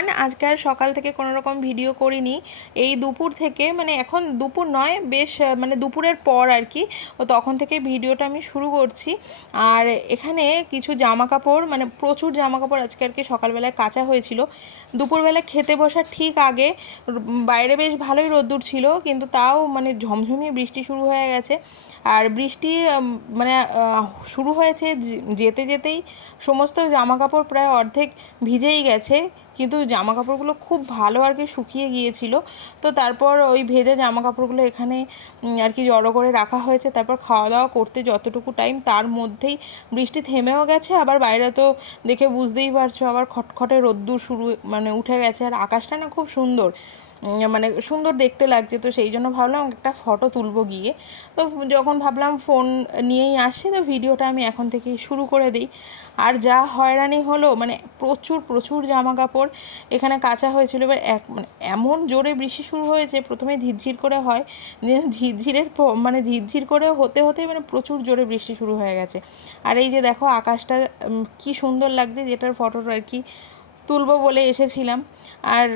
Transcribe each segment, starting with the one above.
Everyone আজকে আর সকাল থেকে কোনো রকম ভিডিও করিনি। এই দুপুর থেকে মানে এখন দুপুর নয়, বেশ মানে দুপুরের পর আর কি ও তখন থেকে ভিডিওটা আমি শুরু করছি। আর এখানে কিছু জামা কাপড় মানে প্রচুর জামা কাপড় আজকে আর কি সকালবেলায় কাঁচা হয়েছিল। দুপুরবেলা খেতে বসার ঠিক আগে বাইরে বেশ ভালোই রোদ্দুর ছিল, কিন্তু তাও মানে ঝমঝমিয়ে বৃষ্টি শুরু হয়ে গেছে। আর বৃষ্টি মানে শুরু হয়েছে যেতে যেতেই সমস্ত জামা কাপড় প্রায় অর্ধেক ভিজেই গেছে। কিন্তু জামা কাপড়গুলো খুব ভালো আর কি শুকিয়ে গিয়েছিল। তো তারপর ওই ভেজা জামা কাপড়গুলো এখানে আর কি জড়ো করে রাখা হয়েছে। তারপর খাওয়া দাওয়া করতে যতটুকু টাইম, তার মধ্যেই বৃষ্টি থেমেও গেছে। আবার বাইরে তো দেখে বুঝতেই পারছ, আবার খটখটে রোদ্দুর শুরু মানে উঠে গেছে। আর আকাশটা না খুব সুন্দর। মানে সুন্দর দেখতে লাগছে। তো সেই জন্য ভাবলাম একটা ফটো তুলবো গিয়ে। তো যখন ভাবলাম ফোন নিয়েই আসছি তো ভিডিওটা আমি এখন থেকেই শুরু করে দিই। আর যা হয়রানি হলো মানে প্রচুর প্রচুর জামা কাপড় এখানে কাঁচা হয়েছিল। এবার এক মানে এমন জোরে বৃষ্টি শুরু হয়েছে, প্রথমে ঝিরঝির করে হয় ঝিরঝিরের মানে ঝিরঝির করে হতে হতে মানে প্রচুর জোরে বৃষ্টি শুরু হয়ে গেছে। আর এই যে দেখো আকাশটা কি সুন্দর লাগছে যেটার ফটোটা আর কি তুলবো বলে এসেছিলাম। আর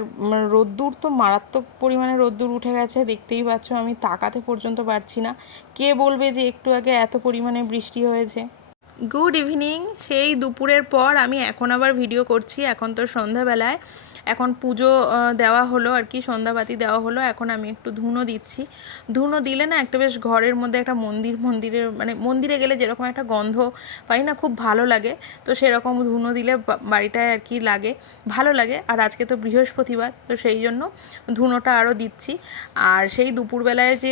রোদ্দুর তো মারাত্মক পরিমাণে রোদ্দুর উঠে গেছে, দেখতেই পাচ্ছ আমি তাকাতে পর্যন্ত পারছি না। কে বলবে যে একটু আগে এত পরিমাণে বৃষ্টি হয়েছে? গুড ইভিনিং সেই দুপুরের পর আমি এখন আবার ভিডিও করছি, এখন তো সন্ধ্যাবেলায়। এখন পুজো দেওয়া হলো আর কি, সন্ধ্যাবাতি দেওয়া হলো, এখন আমি একটু ধুনো দিচ্ছি। ধুনো দিলে না একটা বেশ ঘরের মধ্যে একটা মন্দির মন্দিরের মানে মন্দিরে গেলে যেরকম একটা গন্ধ পাই না, খুব ভালো লাগে। তো সেরকম ধুনো দিলে বাড়িটায় আর কি লাগে, ভালো লাগে। আর আজকে তো বৃহস্পতিবার, তো সেই জন্য ধুনোটা আরও দিচ্ছি। আর সেই দুপুরবেলায় যে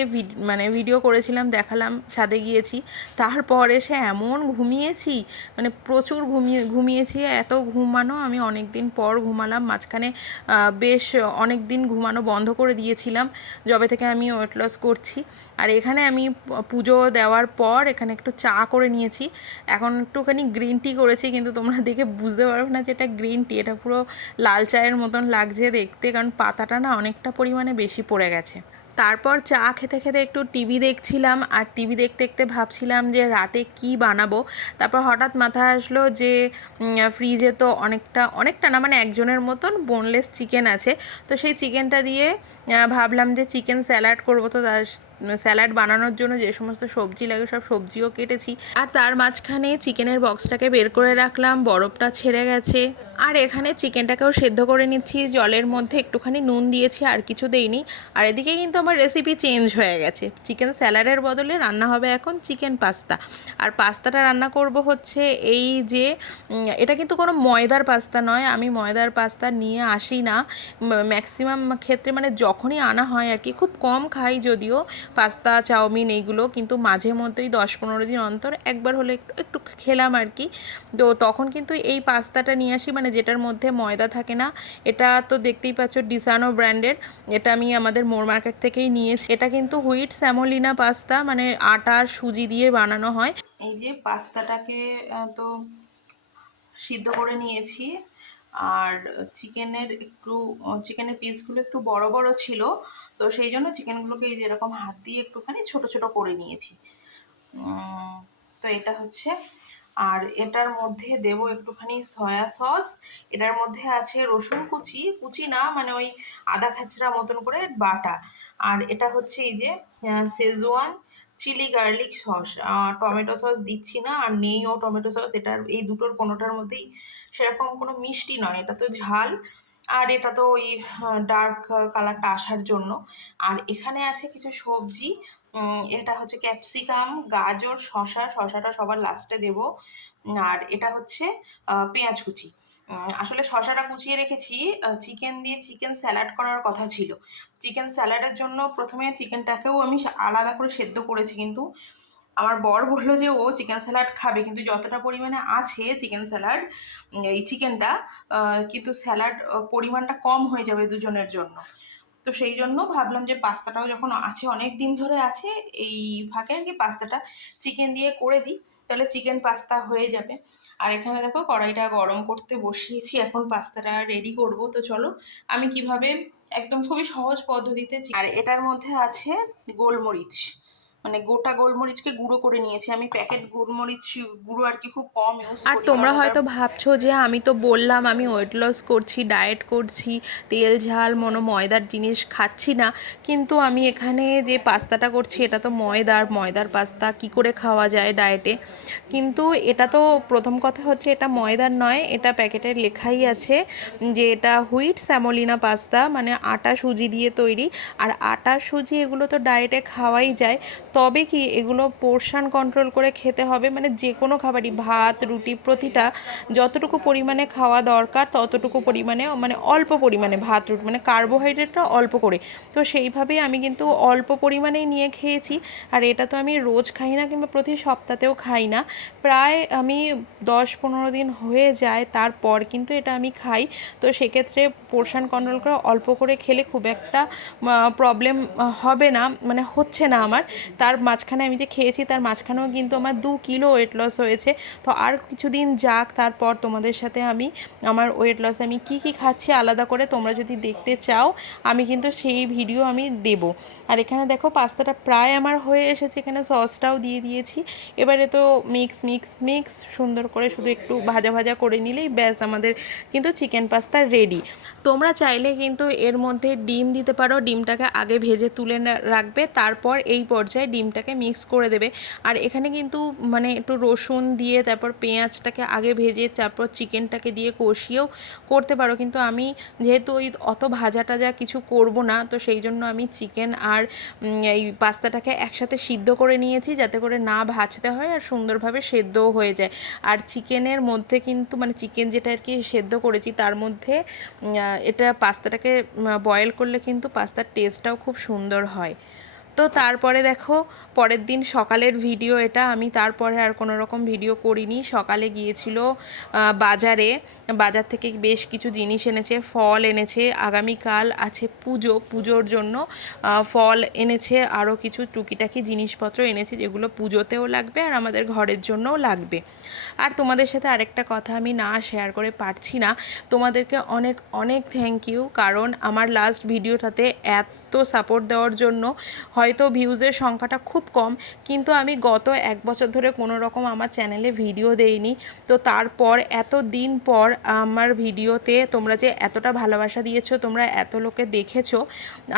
মানে ভিডিও করেছিলাম, দেখালাম, ছাদে গিয়েছি, তারপর এসে এমন ঘুমিয়েছি মানে প্রচুর ঘুমিয়ে, ঘুমিয়েছি, এত ঘুমানো আমি অনেক দিন পর ঘুমালাম, মাঝখানে আহ, বেশ অনেক দিন ঘুমানো বন্ধ করে দিয়েছিলাম যবে থেকে আমি ওয়েট লস করছি। আর এখানে আমি পুজো দেওয়ার পর এখানে একটু চা করে নিয়েছি। এখন একটুখানি গ্রিন টি করেছি কিন্তু তোমরা দেখে বুঝতে পারবে না যে এটা গ্রিন টি এটা পুরো লাল চায়ের মতন লাগছে দেখতে কারণ পাতাটা না অনেকটা পরিমাণে বেশি পড়ে গেছে। তারপর চা খেতে খেতে একটু টিভি দেখছিলাম আর টিভি দেখতে দেখতে ভাবছিলাম যে রাতে কি বানাবো। তারপর হঠাৎ মাথায় আসলো যে ফ্রিজে তো অনেকটা অনেকটা না মানে একজনের মতন বোনলেস চিকেন আছে। তো সেই চিকেনটা দিয়ে ভাবলাম যে চিকেন স্যালাড করব। তো তার স্যালাড বানানোর জন্য যে সমস্ত সবজি লাগে, সব সবজিও কেটেছি। আর তার মাঝখানে চিকেনের বক্সটাকে বের করে রাখলাম, বরফটা ছেড়ে গেছে। আর এখানে চিকেনটাকেও সেদ্ধ করে নিচ্ছি। জলের মধ্যে একটুখানি নুন দিয়েছি, আর কিছু দেইনি। আর এদিকে কিন্তু আমার রেসিপি চেঞ্জ হয়ে গেছে। চিকেন স্যালাডের বদলে রান্না হবে এখন চিকেন পাস্তা আর পাস্তাটা রান্না করব হচ্ছে এই যে এটা কিন্তু কোনো ময়দার পাস্তা নয়। আমি ময়দার পাস্তা নিয়ে আসি না। ম্যাক্সিমাম ক্ষেত্রে মানে যখনই আনা হয় আর কি, খুব কম খাই যদিও। পাস্তা চাউমিন এইগুলো কিন্তু মাঝে মধ্যেই দশ পনেরো দিন অন্তর একবার হলে একটু একটু খেলাম আর কি। তো তখন কিন্তু এই পাস্তাটা নিয়ে আসি। মানে যেটার মধ্যে ময়দা থাকে না, এটা তো দেখতেই পাচ্ছ ডিসানো ব্র্যান্ডের এটা আমি আমাদের মোর মার্কেট থেকেই নিয়েছি। এটা কিন্তু হুইট স্যামোলিনা পাস্তা মানে আটা আর সুজি দিয়ে বানানো হয়। এই যে পাস্তাটাকে তো সিদ্ধ করে নিয়েছি। আর চিকেনের একটু চিকেনের পিসগুলো একটু বড় বড় ছিল, তো সেই জন্য চিকেনগুলোকে এই যেরকম হাত দিয়ে একটুখানি ছোট ছোট করে নিয়েছি। তো এটা হচ্ছে আর এটার মধ্যে দেব একটুখানি সয়া সস। এটার মধ্যে আছে রসুন কুচি। কুচি না মানে ওই আদা খাচড়া মতন করে বাটা। আর এটা হচ্ছে এই যে schezwan chilli garlic sauce tomato sauce দিচ্ছি না, আর নেইও টমেটো সস। এটার, এই দুটোর কোনোটার মধ্যেই সেরকম কোনো মিষ্টি নয়। এটা তো ঝাল। আর এটা তো ওই ডার্ক কালারটা আসার জন্য। আর এখানে আছে কিছু সবজি। এটা হচ্ছে ক্যাপসিকাম, গাজর শশা শসাটা সবার লাস্টে দেব। আর এটা হচ্ছে পেঁয়াজ কুচি। আসলে শসাটা কুচিয়ে রেখেছি চিকেন দিয়ে চিকেন স্যালাড করার কথা ছিল। চিকেন স্যালাডের জন্য প্রথমে চিকেনটাকেও আমি আলাদা করে সেদ্ধ করেছি কিন্তু। আমার বর বলল যে, ও চিকেন স্যালাড খাবে। কিন্তু যতটা পরিমাণে আছে চিকেন স্যালাড এই চিকেনটা কিন্তু স্যালাড পরিমাণটা কম হয়ে যাবে দুজনের জন্য। তো সেই জন্য ভাবলাম যে পাস্তাটাও যখন আছে অনেক দিন ধরে আছে, এই ফাঁকে আর কি পাস্তাটা চিকেন দিয়ে করে দিই, তাহলে চিকেন পাস্তা হয়ে যাবে। আর এখানে দেখো কড়াইটা গরম করতে বসিয়েছি, এখন পাস্তাটা রেডি করব। তো চলো, আমি কীভাবে, একদম খুবই সহজ পদ্ধতিতে আর এটার মধ্যে আছে গোলমরিচ। মানে গোটা গোলমরিচকে গুঁড়ো করে নিয়েছি। আমি প্যাকেট গোলমরিচ গুঁড়ো আর কি খুব কম ইউজ আর তোমরা হয়তো ভাবছ যে আমি তো বললাম আমি ওয়েট লস করছি ডায়েট করছি তেল ঝাল মনো ময়দার জিনিস খাচ্ছি না। কিন্তু আমি এখানে যে পাস্তাটা করছি এটা তো ময়দার ময়দার পাস্তা কি করে খাওয়া যায় ডায়েটে কিন্তু এটা তো প্রথম কথা হচ্ছে এটা ময়দার নয় এটা প্যাকেটের লেখাই আছে যে এটা হুইট স্যামোলিনা পাস্তা মানে আটা সুজি দিয়ে তৈরি। আর আটা সুজি এগুলো তো ডায়েটে খাওয়াই যায়। তবে কি এগুলো পোর্শন কন্ট্রোল করে খেতে হবে? মানে যে কোনো খাবারই, ভাত, রুটি, প্রতিটা যতটুকু পরিমাণে খাওয়া দরকার ততটুকু পরিমাণে মানে অল্প পরিমাণে ভাত, রুটি মানে কার্বোহাইড্রেটটা অল্প করে। তো সেইভাবেই আমি কিন্তু অল্প পরিমাণেই নিয়ে খেয়েছি। আর এটা তো আমি রোজ খাই না কিংবা প্রতি সপ্তাহতেও খাই না। প্রায় আমি দশ পনেরো দিন হয়ে যায়, তারপর কিন্তু এটা আমি খাই। তো সেক্ষেত্রে পোর্শন কন্ট্রোল করে অল্প করে খেলে খুব একটা প্রবলেম হবে না মানে হচ্ছে না আমার। তার মাঝখানে আমি যে খেয়েছি, তার মাঝখানেও কিন্তু আমার দু কিলো ওয়েট লস হয়েছে। তো আর কিছুদিন যাক, তারপর তোমাদের সাথে আমি, আমার ওয়েট লস আমি কি কি খাচ্ছি আলাদা করে তোমরা যদি দেখতে চাও, আমি কিন্তু সেই ভিডিও আমি দেব। আর এখানে দেখো, পাস্তাটা প্রায় আমার হয়ে এসেছে, এখানে সসটাও দিয়ে দিয়েছি। এবারে তো মিক্স মিক্স মিক্স সুন্দর করে শুধু একটু ভাজা ভাজা করে নিলেই ব্যাস, আমাদের কিন্তু চিকেন পাস্তা রেডি তোমরা চাইলে কিন্তু এর মধ্যে ডিম দিতে পারো, ডিমটাকে আগে ভেজে তুলে রাখবে, তারপর এই পর্যায়ে ডিমটাকে মিক্স করে দেবে। আর এখানে কিন্তু মানে একটু রসুন দিয়ে তারপর পেঁয়াজটাকে আগে ভেজে, তারপর চিকেনটাকে দিয়ে কষিয়েও করতে পারো। কিন্তু আমি যেহেতু ওই অত ভাজা টাজা কিছু করব না, তো সেই জন্য আমি চিকেন আর এই পাস্তাটাকে একসাথে সিদ্ধ করে নিয়েছি যাতে করে না ভাজতে হয় আর সুন্দরভাবে সেদ্ধও হয়ে যায়। আর চিকেনের মধ্যে কিন্তু মানে চিকেন যেটা আর কি সেদ্ধ করেছি, তার মধ্যে এটা পাস্তাটাকে বয়েল করলে কিন্তু পাস্তার টেস্টটাও খুব সুন্দর হয়। তো তারপরে দেখো, পরের দিন সকালের ভিডিও এটা। আমি তারপরে আর কোনো রকম ভিডিও করিনি। সকালে গিয়েছিল বাজারে। বাজার থেকে বেশ কিছু জিনিস এনেছে, ফল এনেছে, আগামীকাল আছে পুজো, পুজোর জন্য ফল এনেছে আরও কিছু টুকিটাকি জিনিসপত্র এনেছে, যেগুলো পুজোতেও লাগবে আর আমাদের ঘরের জন্যও লাগবে। আর তোমাদের সাথে আরেকটা কথা আমি না শেয়ার করে পারছি না। তোমাদেরকে অনেক অনেক থ্যাংক ইউ কারণ আমার লাস্ট ভিডিওটাতে এত এত সাপোর্ট দেওয়ার জন্য হয়তো ভিউজের সংখ্যাটা খুব কম। কিন্তু আমি গত এক বছর ধরে কোনো রকম আমার চ্যানেলে ভিডিও দেইনি। তো তারপর এত দিন পর আমার ভিডিওতে তোমরা যে এতটা ভালোবাসা দিয়েছ, তোমরা এত লোকে দেখেছ,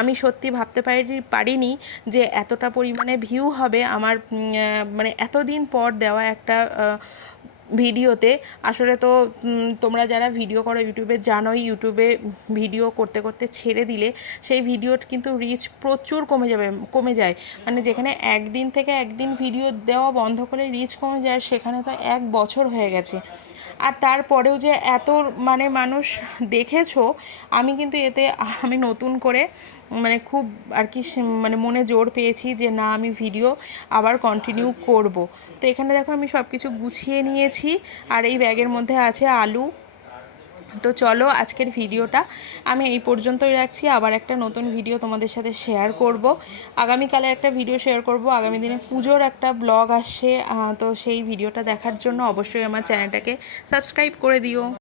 আমি সত্যি ভাবতে পারি পারিনি যে এতটা পরিমাণে ভিউ হবে আমার মানে এতদিন পর দেওয়া একটা ভিডিওতে। আসলে তো তোমরা যারা ভিডিও করো ইউটিউবে, জানোই ইউটিউবে ভিডিও করতে করতে ছেড়ে দিলে সেই ভিডিওর কিন্তু রিচ প্রচুর কমে যাবে, কমে যায়। মানে যেখানে একদিন থেকে একদিন ভিডিও দেওয়া বন্ধ করে রিচ কমে যায়, সেখানে তো এক বছর হয়ে গেছে। আর তারপরেও যে এত মানে মানুষ দেখেছ, আমি কিন্তু এতে, আমি নতুন করে মানে খুব আর কি মানে মনে জোর পেয়েছি যে না, আমি ভিডিও আবার কন্টিনিউ করব। তো এখানে দেখো আমি সব কিছু গুছিয়ে নিয়েছি। আর এই ব্যাগের মধ্যে আছে আলু। তো চলো আজকের ভিডিওটা আমি এই পর্যন্তই রাখছি। আবার একটা নতুন ভিডিও তোমাদের সাথে শেয়ার করব। আগামীকালে একটা ভিডিও শেয়ার করব। আগামী দিনে পুজোর একটা ব্লগ আসছে। তো সেই ভিডিওটা দেখার জন্য অবশ্যই আমার চ্যানেলটাকে সাবস্ক্রাইব করে দিও।